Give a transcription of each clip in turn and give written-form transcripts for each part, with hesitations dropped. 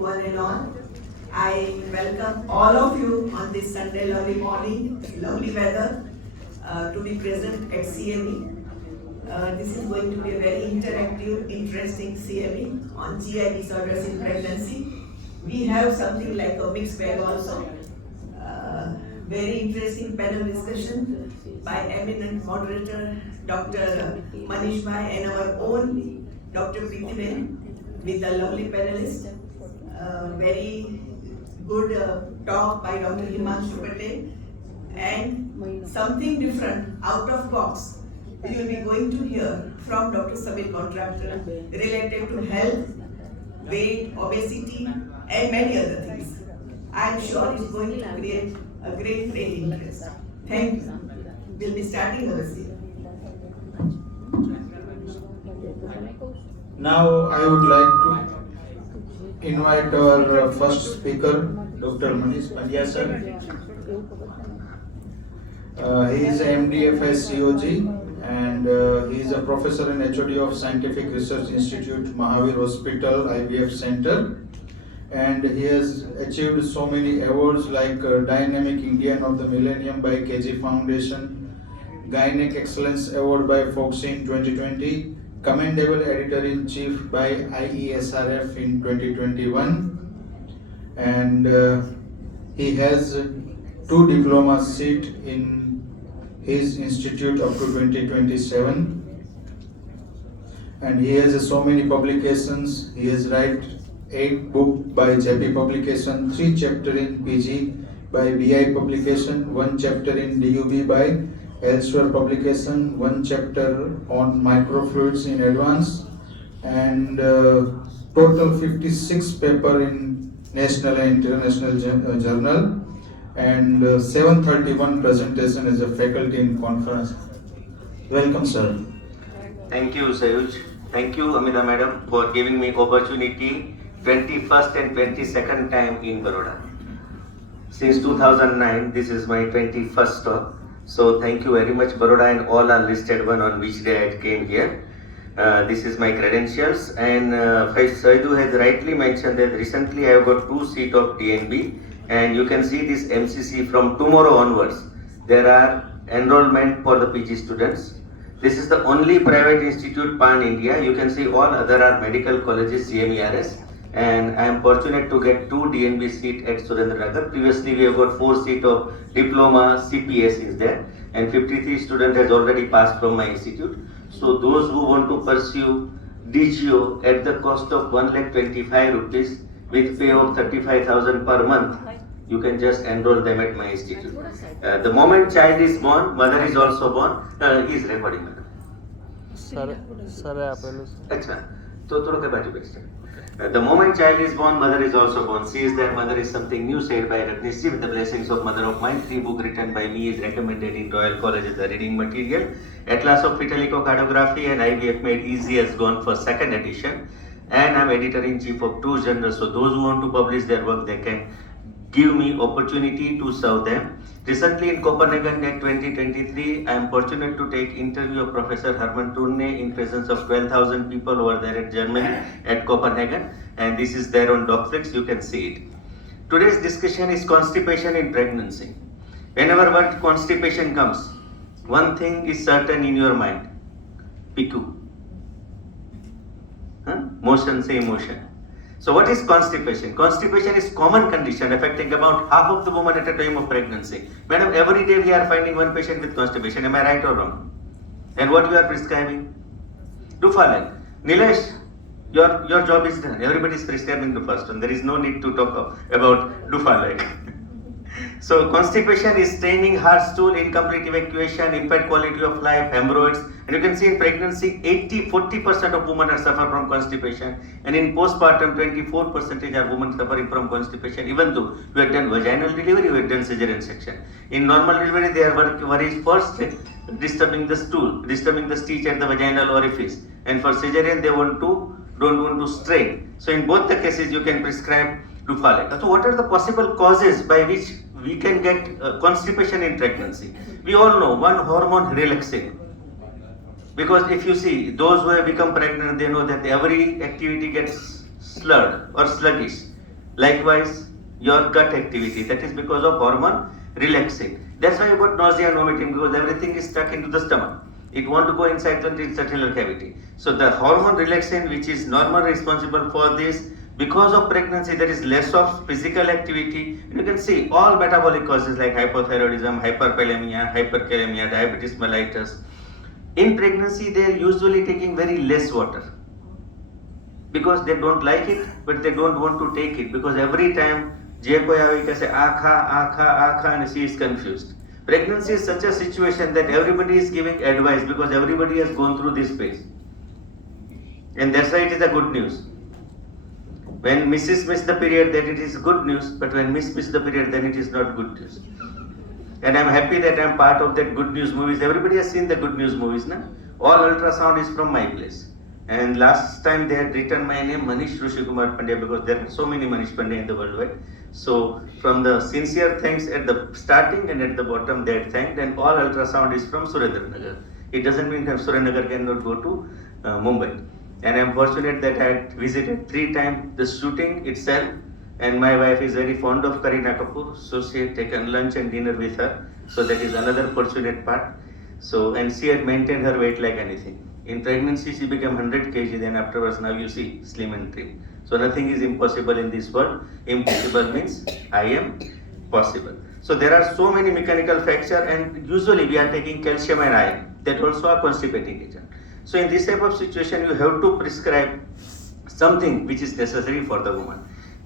One and all. I welcome all of you on this Sunday lovely morning, lovely weather, to be present at CME. This is going to be a very interactive, interesting CME on GI disorders in pregnancy. We have something like a mixed bag also. Very interesting panel discussion by eminent moderator Dr. Manish and our own Dr. Preeti with a lovely panelist. Very good talk by Dr. Himanshu Patel, and something different out of box you will be going to hear from Dr. Samir Contractor related to health, weight, obesity, and many other things. I am sure it's going to create a great interest. Thank you. We'll be starting our series. Now I would like to invite our first speaker, Dr. Manish sir. He is a MDFS COG and he is a professor and HOD of Scientific Research Institute, Mahavir Hospital, IVF Center. And he has achieved so many awards like Dynamic Indian of the Millennium by KG Foundation, Gynec Excellence Award by Foxy in 2020, Commendable Editor-in-Chief by IESRF in 2021, and he has 2 diploma seat in his institute up to 2027, and he has so many publications. He has written 8 books by JP Publication, 3 chapters in PG by VI Publication, 1 chapter in DUB by Elsewhere Publication, 1 chapter on microfluids in advance, and total 56 paper in national and international journal, and 731 presentation as a faculty in conference. Welcome, sir. Thank you, Sayuj. Thank you, Amita Madam, for giving me opportunity 21st and 22nd time in Baroda. Since 2009, this is my 21st talk. So thank you very much, Baroda, and all are listed one on which day I came here. This is my credentials, and Saidu has rightly mentioned that recently I have got 2 seats of DNB, and you can see this MCC from tomorrow onwards. There are enrollment for the PG students. This is the only private institute pan India. You can see all other are medical colleges, CMERS, and I am fortunate to get 2 DNB seats at Surendranagar. Previously we have got 4 seats of diploma CPS is there, and 53 students has already passed from my institute. So those who want to pursue DGO at the cost of 1,25,000 rupees with pay of 35,000 per month, you can just enroll them at my institute. The moment child is born, mother is also born. He is recording, madam. Achha, to throda ke baaju best. The moment child is born, mother is also born. She is there, mother is something new said by Rajneesh with the blessings of mother of mine. 3 books written by me is recommended in Royal College as a reading material. Atlas of Fetal Echocardiography and IVF Made Easy has gone for 2nd edition. And I am editor-in-chief of 2 journals. So those who want to publish their work, they can give me opportunity to serve them. Recently in Copenhagen at 2023, I am fortunate to take interview of Professor Herman Turne in presence of 12,000 people over there at Germany at Copenhagen, and this is there on Docflix, you can see it. Today's discussion is constipation in pregnancy. Whenever word constipation comes, one thing is certain in your mind, PQ. Motion, say motion. So what is constipation? Constipation is common condition affecting about half of the women at a time of pregnancy. Madam, every day we are finding one patient with constipation. Am I right or wrong? And what you are prescribing? Dufalen. Nilesh, your job is done. Everybody is prescribing the first one. There is no need to talk about Dufalen. So constipation is staining, hard stool, incomplete evacuation, impaired quality of life, hemorrhoids. And you can see in pregnancy, 40% of women are suffer from constipation. And in postpartum, 24% are women suffering from constipation. Even though we have done vaginal delivery, we have done cesarean section. In normal delivery, they are worried first disturbing the stool, disturbing the stitch at the vaginal orifice. And for cesarean, they don't want to strain. So in both the cases, you can prescribe Dufalen. So what are the possible causes by which we can get constipation in pregnancy? We all know one hormone, relaxin. Because if you see, those who have become pregnant, they know that every activity gets slurred or sluggish. Likewise, your gut activity, that is because of hormone relaxing. That's why you got nausea and vomiting, because everything is stuck into the stomach. It want to go inside the intestinal cavity. So the hormone relaxant, which is normally responsible for this, because of pregnancy there is less of physical activity. You can see all metabolic causes like hypothyroidism, hyperkalemia, hyperkalemia, diabetes mellitus. In pregnancy they are usually taking very less water because they don't like it, but they don't want to take it, because every time જે કોઈ આવી કહેશે આ ખા and she is confused. Pregnancy is such a situation that everybody is giving advice because everybody has gone through this phase, and that's why it is a good news. When Mrs. miss the period, then it is good news, but when Miss miss the period, then it is not good news. And I'm happy that I'm part of that good news movies. Everybody has seen the good news movies, na? All ultrasound is from my place. And last time they had written my name Manish Kumar Pandya, because there are so many Manish Pandya in the worldwide. So from the sincere thanks at the starting and at the bottom they had thanked, and all ultrasound is from Surendranagar. It doesn't mean that Surendranagar cannot go to Mumbai. And I'm fortunate that I had visited 3 times the shooting itself, and my wife is very fond of Kareena Kapoor, so she had taken lunch and dinner with her. So that is another fortunate part. So, and she had maintained her weight like anything. In pregnancy, she became 100 kg, then afterwards, now you see, slim and trim. So nothing is impossible in this world. Impossible means I am possible. So there are so many mechanical factors, and usually we are taking calcium and iron. That also are constipating agent. So in this type of situation, you have to prescribe something which is necessary for the woman.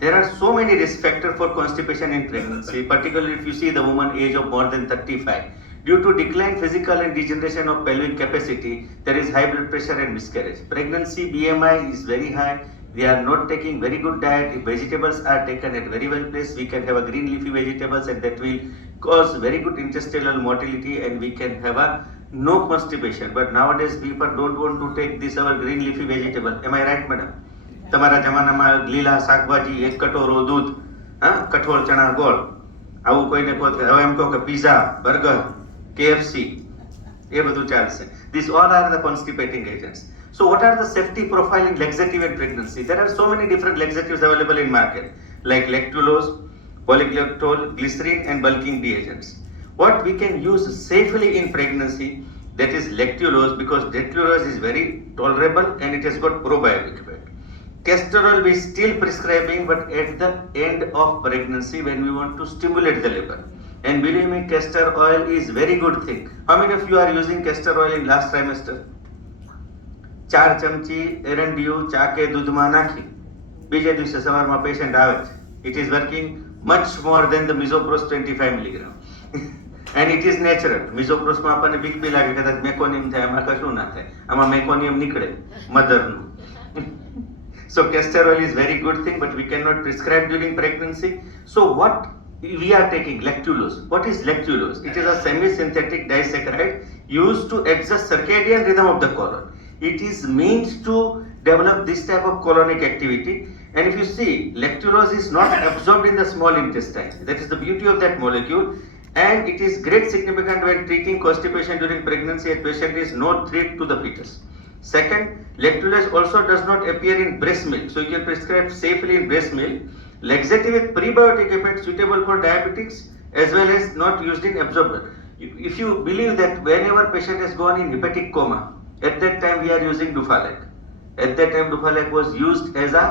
There are so many risk factors for constipation in pregnancy, particularly if you see the woman age of more than 35. Due to declined physical and degeneration of pelvic capacity, there is high blood pressure and miscarriage. Pregnancy BMI is very high. They are not taking very good diet. If vegetables are taken at very well placed, we can have a green leafy vegetables, and that will cause very good intestinal motility, and we can have a no constipation. But nowadays people don't want to take this our green leafy vegetable. Am I right, madam? તમારા જમાનામાં લીલા શાકભાજી, એક કટોરો દૂધ, કઠોળ ચણા ગોળ, આવું કોઈને કહો, હવે એમ કહો કે પીઝા, બર્ગર, KFC, એ બધું ચાલશે. These all are the constipating agents. So what are the safety profile in laxative and pregnancy? There are so many different laxatives available in market, like lactulose, polylactol, glycerin, and bulking agents. What we can use safely in pregnancy, that is lactulose, because lactulose is very tolerable and it has got probiotic effect. Castor oil we still prescribing, but at the end of pregnancy when we want to stimulate the labor. And believe me, castor oil is very good thing. How many of you are using castor oil in last trimester? 4 ચમચી એરંડિયું ચા કે દૂધમાં નાખી બીજે દિવસે સવારમાં patient આવે છે. It is working much more than the misoprostol 25 mg. And it is natural. Misoprostol માં આપણને બીક બી લાગે કદાચ મેકોનિયમ થાય, આમાં કશું ના થાય, આમાં મેકોનિયમ નીકળે મધરનું. So castor oil is very good thing, but we cannot prescribe during pregnancy. So what we are taking lactulose. What is lactulose? It is a semi-synthetic disaccharide used to adjust circadian rhythm of the colon. It is meant to develop this type of colonic activity. And if you see, lactulose is not absorbed in the small intestine. That is the beauty of that molecule. And it is great significant when treating constipation during pregnancy. A patient is no threat to the fetus. Second, lactulose also does not appear in breast milk, so you can prescribe safely in breast milk. Laxative with prebiotic effect suitable for diabetics as well as not used in absorber. If you believe that whenever patient has gone in hepatic coma, at that time we are using Dufalac. At that time Dufalac was used as a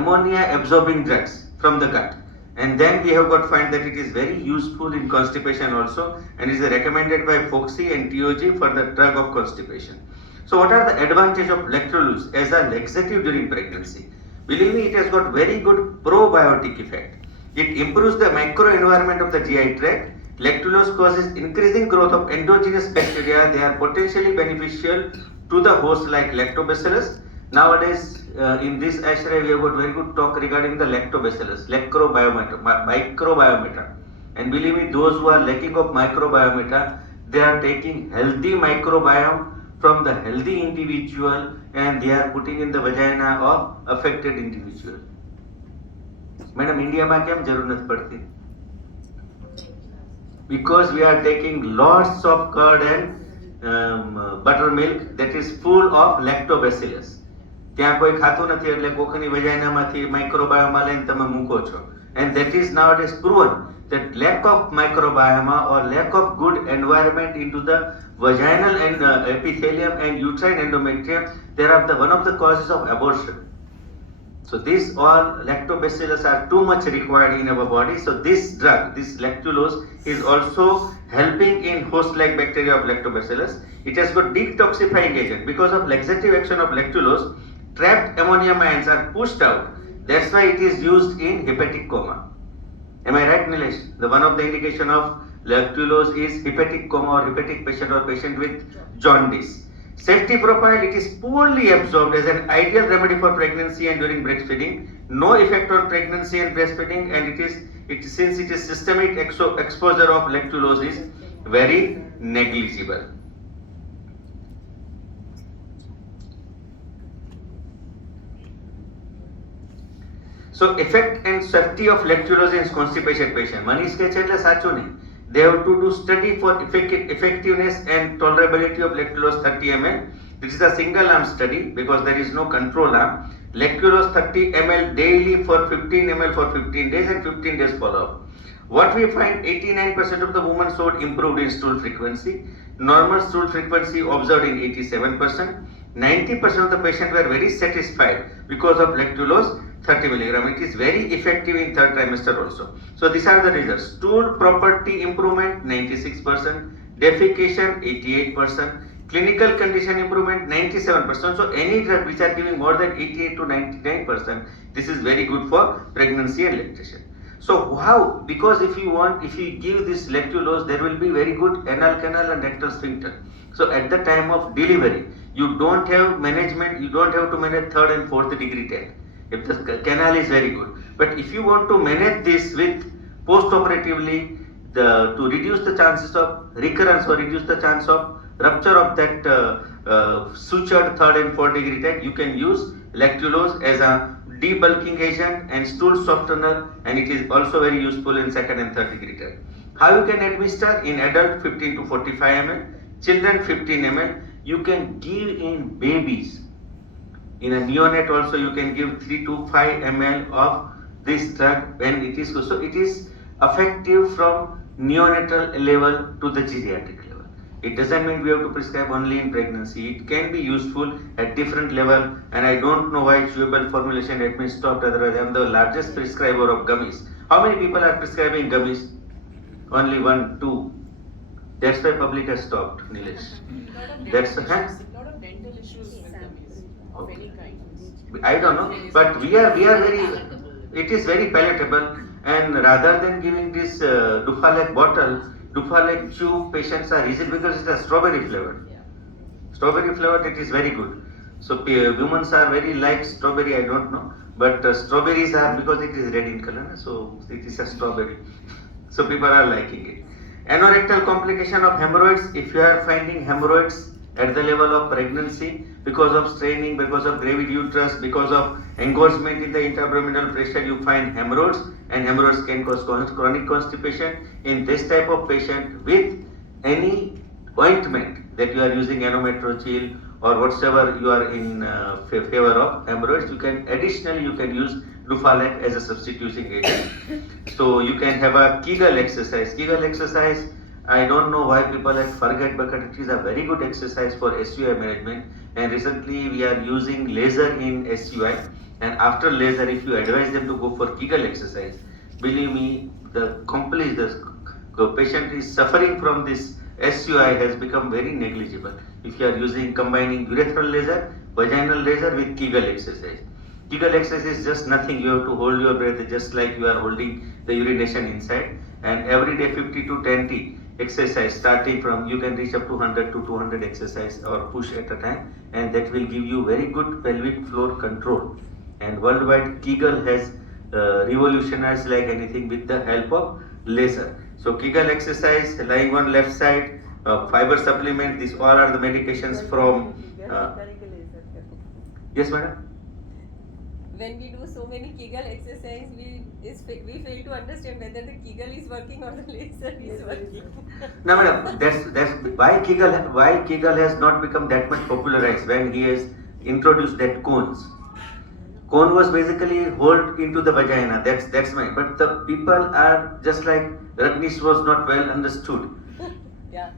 ammonia absorbing drugs from the gut. And then we have got find that it is very useful in constipation also, and is recommended by Foxy and TOG for the drug of constipation. So what are the advantages of lactulose as a laxative during pregnancy? Believe me, it has got very good probiotic effect. It improves the microenvironment of the GI tract. Lactulose causes increasing growth of endogenous bacteria. They are potentially beneficial to the host like lactobacillus. Nowadays, in this ashray, we have got very good talk regarding the lactobacillus, microbiota. And believe me, those who are lacking of microbiota, they are taking healthy microbiome from the healthy individual, and they are putting in the vagina of affected individual. Madam, India માં કેમ જરૂર નથી પડતી? Because we are taking lots of curd and buttermilk that is full of lactobacillus. ત્યાં કોઈ ખાતું નથી એટલે કોકની વજાઇનામાંથી માઇક્રોબાયોમા લઈને તમે મૂકો છો. And that is nowadays proven that lack of microbiome or lack of good environment into the vaginal and epithelium and uterine endometrium, they are one of the causes of abortion. So these all lactobacillus are too much required in our body. So this drug, this lactulose, is also helping in host-like bacteria of lactobacillus. It has got detoxifying agent. Because of laxative action of lactulose, trapped ammonium ions are pushed out. That's why it is used in hepatic coma. Am I right, Nilesh? The one of the indication of lactulose is hepatic coma or hepatic patient or patient with jaundice. Safety profile, it is poorly absorbed as an ideal remedy for pregnancy and during breastfeeding. No effect on pregnancy and breastfeeding, and since it is systemic exposure of lactulose is very negligible. So effect and safety of lactulose in constipation patient. Manish કહે છે એટલે સાચું નહીં. They have to do study for effectiveness and tolerability of lactulose 30 ml. This is a single arm study because there is no control arm. Lactulose 30 ml daily for 15 ml for 15 days and 15 days follow up. What we find, 89% of the women showed improved in stool frequency. Normal stool frequency observed in 87%. 90% of the patients were very satisfied because of lactulose 30 milligram. It is very effective in third trimester also. So these are the results. Stool property improvement 96%, defecation 88%, clinical condition improvement 97%. So any drug which are giving more than 88 to 99%, this is very good for pregnancy and lactation. So how? Because if you give this lactulose, there will be very good anal canal and rectal sphincter. So at the time of delivery, you don't have management, you don't have to manage third and fourth degree tear. If the canal is very good. But if you want to manage this with post-operatively, to reduce the chances of recurrence or reduce the chance of rupture of that sutured third and fourth degree tear, you can use lactulose as a debulking agent and stool softener, and it is also very useful in second and third degree tear. How you can administer? In adult 15 to 45 ml, children 15 ml. You can give in babies. In a neonate also you can give 3 to 5 ml of this drug when it is so it is effective from neonatal level to the geriatric level. It doesn't mean we have to prescribe only in pregnancy. It can be useful at different level, and I don't know why chewable formulation has been stopped. Otherwise, I am the largest prescriber of gummies. How many people are prescribing gummies? Only 1, 2. That's why public has stopped, Nilesh. That's a lot of dental issues with gummies of any kind. I don't know, but we are very. It is very palatable, and rather than giving this Dufalac bottle, Dufalac chew patients are easy because it's a strawberry flavor. Strawberry flavored, it is very good. So women are very like strawberry. I don't know, but strawberries are because it is red in color, so it is a strawberry. So people are liking it. Anorectal complication of hemorrhoids. If you are finding hemorrhoids at the level of pregnancy because of straining, because of gravid uterus, because of engorgement in the intra-abdominal pressure, you find hemorrhoids, and hemorrhoids can cause chronic constipation. In this type of patient, with any ointment that you are using, enometrozole or whatsoever you are in favor of hemorrhoids, you can use Dufalac as a substituting agent. So you can have a Kegel exercise. Kegel exercise, I don't know why people forget, but it is a very good exercise for SUI management. And recently we are using laser in SUI. And after laser, if you advise them to go for Kegel exercise, believe me, the patient is suffering from this SUI has become very negligible. If you are combining urethral laser, vaginal laser with Kegel exercise. Kegel exercise is just nothing. You have to hold your breath just like you are holding the urination inside. And every day 50 to 20 exercise, starting from, you can reach up to 100 to 200 exercise or push at a time, and that will give you very good pelvic floor control. And worldwide, Kegel has revolutionized like anything with the help of laser. So Kegel exercise, lying on left side, fiber supplement, these all are the medications from. Yes, madam. When we do so many Kegel exercise, we fail to understand whether the Kegel is working or the laser is working. No, madam, that's why Kegel has not become that much popularized. When he has introduced that cones. Cone was basically hold into the vagina. That's my. But the people are just like Ragnish was not well understood. Yeah.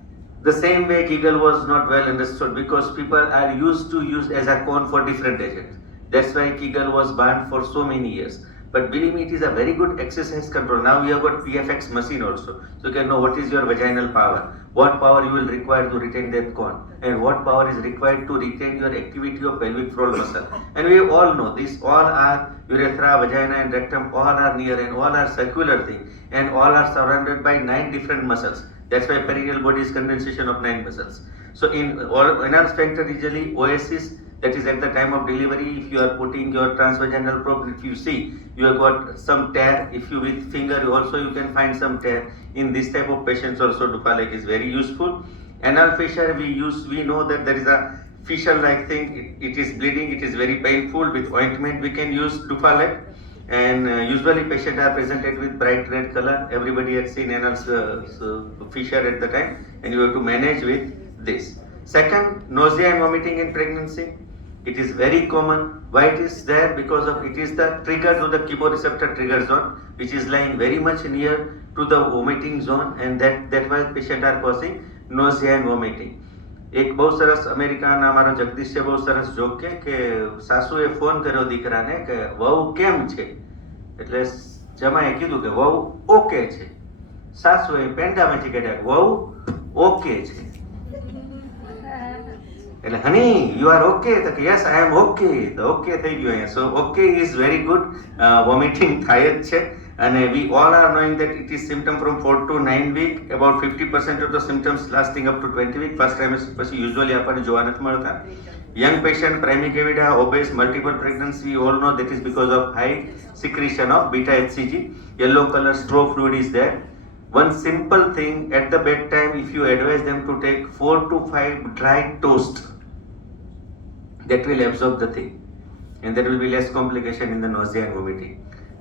The same way Kegel was not well understood because people are used to use as a cone for different agents. That's why Kegel was banned for so many years. But believe me, it is a very good exercise control. Now we have got PFX machine also. So you can know what is your vaginal power, what power you will require to retain that cone, and what power is required to retain your activity of pelvic floor muscle. And we all know this, all are urethra, vagina and rectum, all are near and all are circular thing and all are surrounded by 9 different muscles. That's why perineal body is condensation of 9 muscles. So in anal sphincter usually oasis, that is at the time of delivery, if you are putting your transvaginal probe, if you see you have got some tear, if you with finger also you can find some tear. In this type of patients also Dupalec is very useful. Anal fissure we know that there is a fissure like thing, it is bleeding, it is very painful. With ointment we can use Dupalec. And usually patients are presented with bright red color. Everybody has seen anal fissure at the time, and you have to manage with this. Second, nausea and vomiting in pregnancy. It is very common. Why it is there? Because of it is the trigger to the chemoreceptor trigger zone, which is lying very much near to the vomiting zone, and that why patients are causing nausea and vomiting. એક બહુ સરસ અમેરિકાના અમારા જગદીશે બહુ સરસ joke કે સાસુએ phone કર્યો દીકરાને કે વહુ કેમ છે, એટલે જમાએ કીધું કે વહુ ઓકે છે. સાસુએ પેંડામાંથી કાઢ્યા વહુ ઓકે છે. એટલે હની યુ આર ઓકે, તો કે યસ આઈ એમ ઓકે, તો ઓકે થઈ ગયું અહીંયા. So okay is very good. Vomiting થાય જ છે. And we all are knowing that it is symptom from 4 to 9 week. About 50% of the symptoms lasting up to 20 week. First trimester પછી usually આપણને જોવા નથી મળતા. Young patient, primary gravida, obese, multiple pregnancy, we all know that is because of high secretion of beta HCG. Yellow color straw fluid is there. One simple thing at the bedtime, if you advise them to take 4 to 5 dry toast, that will absorb the thing, and there will be less complication in the nausea and vomiting.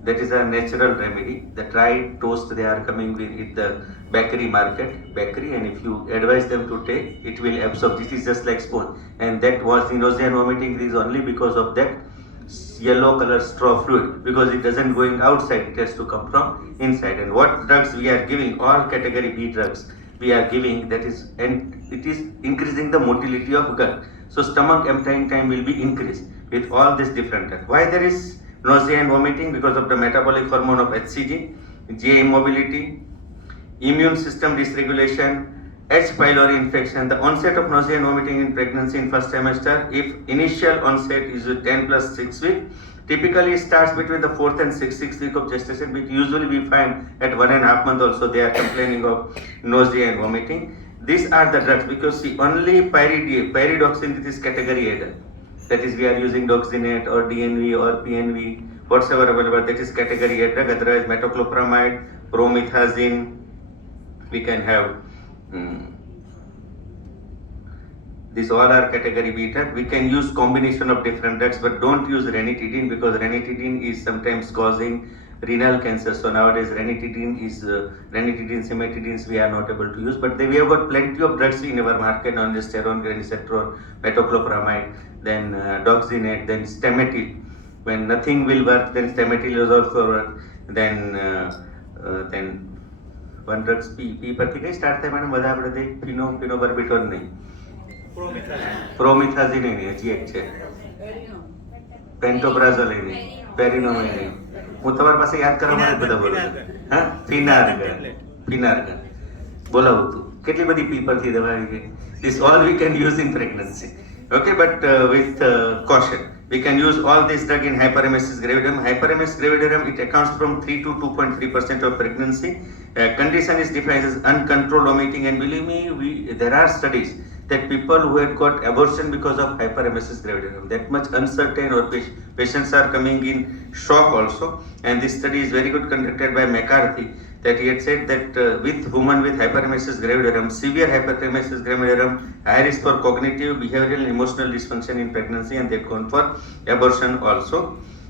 That is a natural remedy. The dry toast they are coming with the bakery market, and if you advise them to take, it will absorb. This is just like spoon, and that was the nausea and vomiting is only because of that yellow color straw fluid, because it doesn't going outside, it has to come from inside. And what drugs we are giving, all category B drugs we are giving, that is, and it is increasing the motility of gut. So stomach emptying time will be increased with all these different drugs. Why there is nausea and vomiting? Because of the metabolic hormone of HCG, GI immobility, immune system dysregulation, H. pylori infection. The onset of nausea and vomiting in pregnancy in first trimester, if initial onset is 10 plus 6 week, typically starts between the 4th and 6th week of gestation, which usually we find at 1.5 months also they are complaining of nausea and vomiting. These are the drugs, because see, only pyridoxine is category A drug. That is, we are using doxinate or DNV or PNV, whatsoever available, that is category A drug. Otherwise, metoclopramide, promethazine, we can have. These all are category B drug. We can use combination of different drugs, but don't use ranitidine, because ranitidine is sometimes causing renal cancer. So nowadays ranitidine, cimetidines we are not able to use, but we have got plenty of drugs in our market: ondansetron, granisetron, metoclopramide, then doxinate, then stametil. When nothing will work, then stametil is also work. Then one drugs P પરથી કઈ start થાય madam? બધા આપણે દે ફિનોબાર્બિટોન નહીં, પ્રોમિથાઝિન નહીં, હજી એક છે પેન્ટોપ્રાઝોલ નહીં, પેરિનોમાઇન નહીં. હું તમારી પાસે યાદ કરવા માટે બધા બોલું છું. હા, ફિનાર્ગન બોલાવું તું. કેટલી બધી પી પરથી દવા આવી ગઈ. This all we can use in pregnancy. Okay, but with caution. We can use all this drug in hyperemesis gravidum. Hyperemesis gravidarum, it accounts from 3 to 2.3% of pregnancy. Condition is defined as uncontrolled vomiting, and believe me, there are studies that people who had got abortion because of hyperemesis gravidarum, that much uncertain, or patients are coming in shock also. And this study is very good, conducted by McCarthy, that he had said that with women with hyperemesis gravidarum, severe hyperemesis gravidarum, high risk for cognitive, behavioral, and emotional dysfunction in pregnancy, and they gone for abortion also.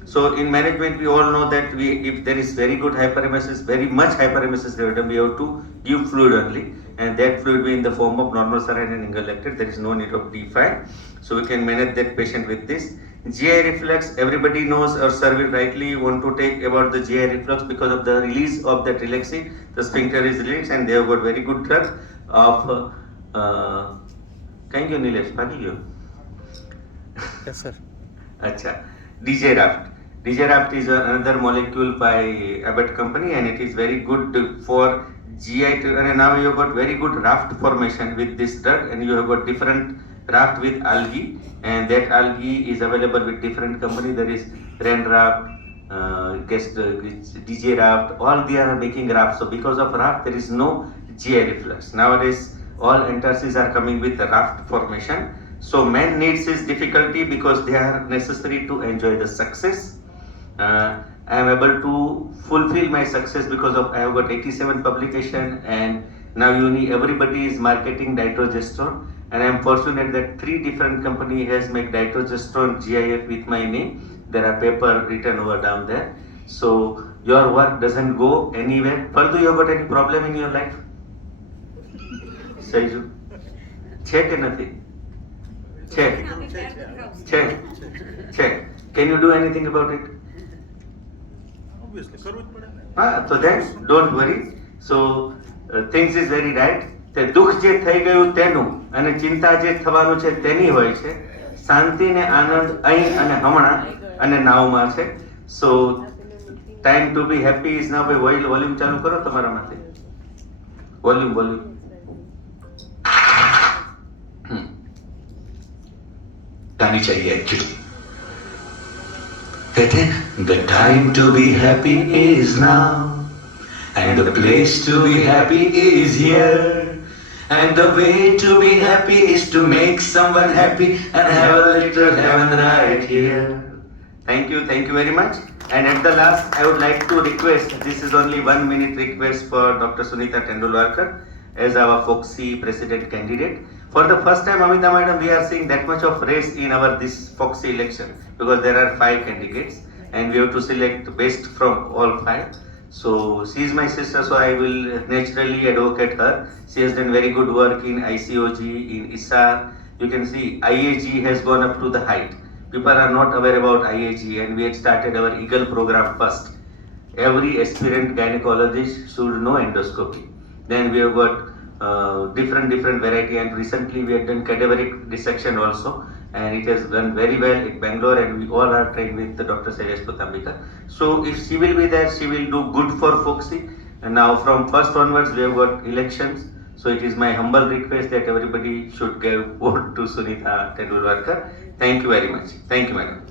So in management, we all know that if there is very good hyperemesis, very much hyperemesis gravidarum, we have to give fluid only, and that fluid be in the form of normal saline and ingal lactate. There is no need of D5. So we can manage that patient with this. GI reflux, everybody knows, or sir will rightly want to take about the GI reflux because of the release of that relaxing. The sphincter is released and they have got very good drug of Thank you, Nilesh. Pagi you. Yes, sir. Acha. DJ Raft. DJ Raft is another molecule by Abbott company and it is very good for GI. And now you have got very good raft formation with this drug and you have got different raft with algae and that algae is available with different company. There is Ren Raft, DJ Raft, all they are making raft. So because of raft there is no GI reflux. Nowadays all antacids are coming with raft formation. So man needs his difficulty because they are necessary to enjoy the success. I am able to fulfill my success because of I have got 87 publication and now everybody is marketing dydrogesterone and I am fortunate that 3 different company has made dydrogesterone GIF with my name. There are paper written over down there. So your work doesn't go anywhere. Faldu, you have got any problem in your life? Saiju? Check anything. Check. Check. Check. Can you do anything about it? Obviously, કરવું જ પડે ને. So then don't worry. So things is very right. તે દુઃખ જે થઈ ગયું તેનું અને ચિંતા જે થવાનું છે તેની હોય છે. શાંતિ ને આનંદ અહીં અને હમણાં અને નાવમાં છે. So time to be happy is now by volume ચાલુ કરો તમારા માટે. Volume. गानी चाहिए एक्चुअली कहते हैं the time to be happy is now and the place to be happy is here and the way to be happy is to make someone happy and have a little heaven right here. Thank you very much. And at the last, I would like to request, this is only 1 minute request for Dr. Sunita Tendulkar as our Foxy President candidate. For the first time, Amita Madam, we are seeing that much of race in our this Foxy election because there are 5 candidates and we have to select best from all 5. So she is my sister, so I will naturally advocate her. She has done very good work in ICOG, in ISAR. You can see IAG has gone up to the height. People are not aware about IAG and we had started our Eagle program first. Every aspirant gynecologist should know endoscopy. Then we have got different variety and recently we have done cadaveric dissection also and it has done very well in Bangalore and we all are trained with Dr. Sailesh Putambika. So if she will be there, she will do good for Foxy. And now from first onwards we have got elections. So it is my humble request that everybody should give vote to Sunita Tendulkar. Thank you very much. Thank you, madam.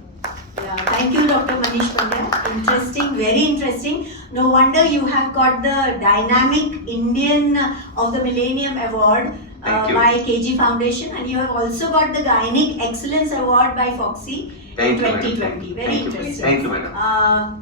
Yeah, thank you, Dr. Manish Pandya. Interesting, very interesting. No wonder you have got the Dynamic Indian of the Millennium Award by KG Foundation, and you have also got the Gynec Excellence Award by Foxy in 2020. Very interesting. Thank you, madam.